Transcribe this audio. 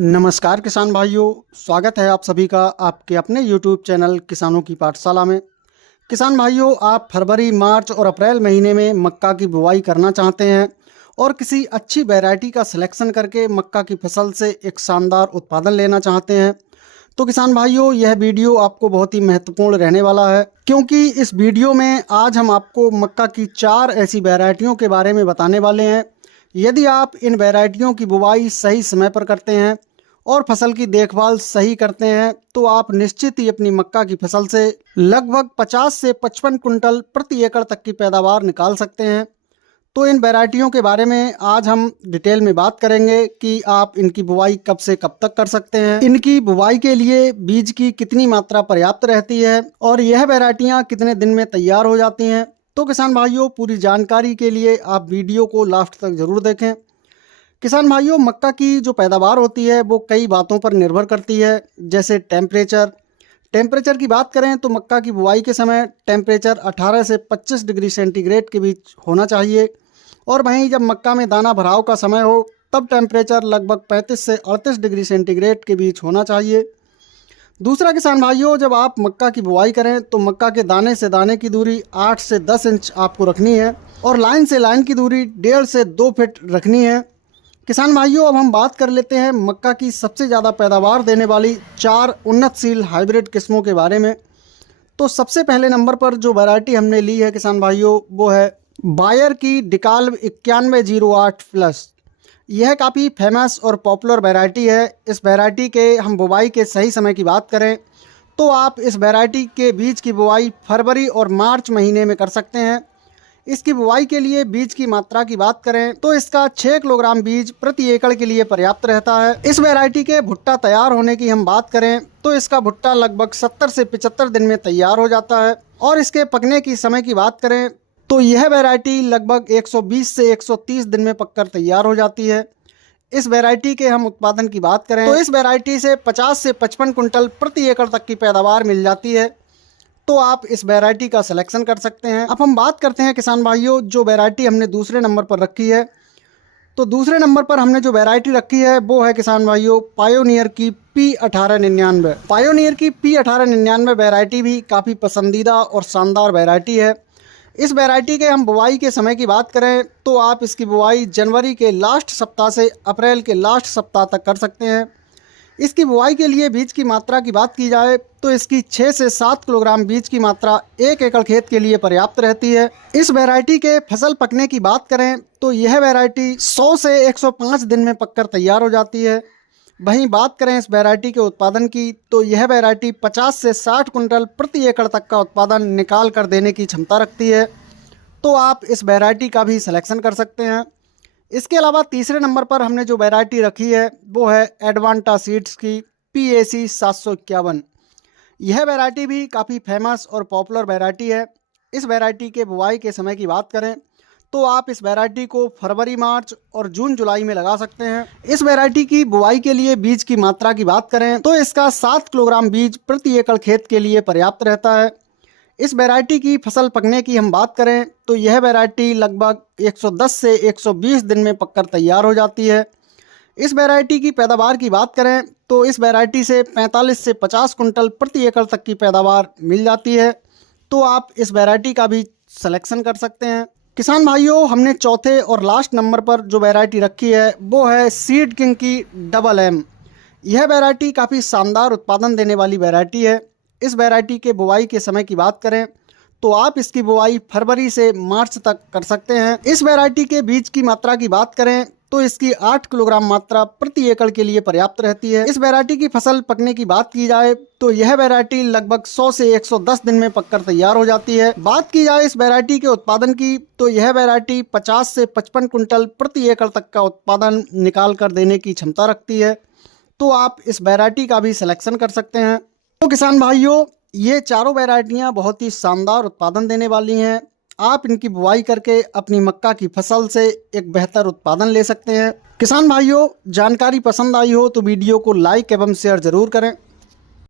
नमस्कार किसान भाइयों, स्वागत है आप सभी का आपके अपने YouTube चैनल किसानों की पाठशाला में। किसान भाइयों, आप फरवरी, मार्च और अप्रैल महीने में मक्का की बुवाई करना चाहते हैं और किसी अच्छी वैरायटी का सिलेक्शन करके मक्का की फसल से एक शानदार उत्पादन लेना चाहते हैं, तो किसान भाइयों यह वीडियो आपको बहुत ही महत्वपूर्ण रहने वाला है, क्योंकि इस वीडियो में आज हम आपको मक्का की 4 ऐसी वैरायटियों के बारे में बताने वाले हैं। यदि आप इन वैरायटियों की बुवाई सही समय पर करते हैं और फसल की देखभाल सही करते हैं तो आप निश्चित ही अपनी मक्का की फसल से लगभग 50 से 55 कुंटल प्रति एकड़ तक की पैदावार निकाल सकते हैं। तो इन वैरायटियों के बारे में आज हम डिटेल में बात करेंगे कि आप इनकी बुवाई कब से कब तक कर सकते हैं, इनकी बुवाई के लिए बीज की कितनी मात्रा पर्याप्त रहती है और यह वैरायटियां कितने दिन में तैयार हो जाती हैं। तो किसान भाइयों, पूरी जानकारी के लिए आप वीडियो को लास्ट तक जरूर देखें। किसान भाइयों, मक्का की जो पैदावार होती है वो कई बातों पर निर्भर करती है, जैसे टेम्परेचर की बात करें तो मक्का की बुवाई के समय टेम्परेचर 18 से 25 डिग्री सेंटीग्रेड के बीच होना चाहिए और वहीं जब मक्का में दाना भराव का समय हो तब टेम्परेचर लगभग 35 से 38 डिग्री सेंटीग्रेड के बीच होना चाहिए। दूसरा किसान भाइयों, जब आप मक्का की बुवाई करें तो मक्का के दाने से दाने की दूरी 8 से 10 इंच आपको रखनी है और लाइन से लाइन की दूरी 1.5 से 2 फीट रखनी है। किसान भाइयों, अब हम बात कर लेते हैं मक्का की सबसे ज़्यादा पैदावार देने वाली 4 उन्नतशील हाइब्रिड किस्मों के बारे में। तो सबसे पहले नंबर पर जो वैरायटी हमने ली है किसान भाइयों वो है बायर की डिकाल्ब 9108 प्लस। यह काफ़ी फेमस और पॉपुलर वैरायटी है। इस वैरायटी के हम बुवाई के सही समय की बात करें तो आप इस वैरायटी के बीज की बुवाई फरवरी और मार्च महीने में कर सकते हैं। इसकी बुवाई के लिए बीज की मात्रा की बात करें तो इसका 6 किलोग्राम बीज प्रति एकड़ के लिए पर्याप्त रहता है। इस वैरायटी के भुट्टा तैयार होने की हम बात करें तो इसका भुट्टा लगभग 70 से 75 दिन में तैयार हो जाता है और इसके पकने की समय की बात करें तो यह वैरायटी लगभग 120 से 130 दिन में पककर तैयार हो जाती है। इस वैरायटी के हम उत्पादन की बात करें तो इस वैरायटी से 50 से 55 कुंटल प्रति एकड़ तक की पैदावार मिल जाती है, तो आप इस वैरायटी का सिलेक्शन कर सकते हैं। अब हम बात करते हैं किसान भाइयों, जो वैरायटी हमने दूसरे नंबर पर रखी है, तो दूसरे नंबर पर हमने जो वैरायटी रखी है वो है किसान भाइयों पायोनियर की P1899। पायोनियर की P1899 वैरायटी भी काफ़ी पसंदीदा और शानदार वैरायटी है। इस वैरायटी के हम बुवाई के समय की बात करें तो आप इसकी बुवाई जनवरी के लास्ट सप्ताह से अप्रैल के लास्ट सप्ताह तक कर सकते हैं। इसकी बुवाई के लिए बीज की मात्रा की बात की जाए तो इसकी 6 से 7 किलोग्राम बीज की मात्रा 1 एकड़ खेत के लिए पर्याप्त रहती है। इस वैरायटी के फसल पकने की बात करें तो यह वैरायटी 100 से 105 दिन में पककर तैयार हो जाती है। वहीं बात करें इस वैरायटी के उत्पादन की तो यह वैरायटी 50 से 60 कुंटल प्रति एकड़ तक का उत्पादन निकाल कर देने की क्षमता रखती है, तो आप इस वैरायटी का भी सिलेक्शन कर सकते हैं। इसके अलावा तीसरे नंबर पर हमने जो वैरायटी रखी है वो है एडवांटा सीड्स की PAC 751। यह वैरायटी भी काफ़ी फेमस और पॉपुलर वैरायटी है। इस वैरायटी के बुवाई के समय की बात करें तो आप इस वैरायटी को फरवरी, मार्च और जून, जुलाई में लगा सकते हैं। इस वैरायटी की बुवाई के लिए बीज की मात्रा की बात करें तो इसका 7 किलोग्राम बीज प्रति एकड़ खेत के लिए पर्याप्त रहता है। इस वैरायटी की फसल पकने की हम बात करें तो यह वैरायटी लगभग 110 से 120 दिन में पककर तैयार हो जाती है। इस वैरायटी की पैदावार की बात करें तो इस वैरायटी से 45 से 50 कुंटल प्रति एकड़ तक की पैदावार मिल जाती है, तो आप इस वैरायटी का भी सिलेक्शन कर सकते हैं। किसान भाइयों, हमने चौथे और लास्ट नंबर पर जो वैरायटी रखी है वो है सीड किंग की MM। यह वैरायटी काफ़ी शानदार उत्पादन देने वाली वैरायटी है। इस वैरायटी के बुवाई के समय की बात करें तो आप इसकी बुवाई फरवरी से मार्च तक कर सकते हैं। इस वैरायटी के बीज की मात्रा की बात करें तो इसकी 8 किलोग्राम मात्रा प्रति एकड़ के लिए पर्याप्त रहती है। इस वैरायटी की फसल पकने की बात की जाए तो यह वैरायटी लगभग 100 से 110 दिन में पककर तैयार हो जाती है। बात की जाए इस वैरायटी के उत्पादन की तो यह वैरायटी 50 से 55 कुंटल प्रति एकड़ तक का उत्पादन निकाल कर देने की क्षमता रखती है, तो आप इस वैरायटी का भी सिलेक्शन कर सकते हैं। तो किसान भाइयों, ये चारों वैरायटियाँ बहुत ही शानदार उत्पादन देने वाली हैं। आप इनकी बुवाई करके अपनी मक्का की फसल से एक बेहतर उत्पादन ले सकते हैं। किसान भाइयों, जानकारी पसंद आई हो तो वीडियो को लाइक एवं शेयर जरूर करें।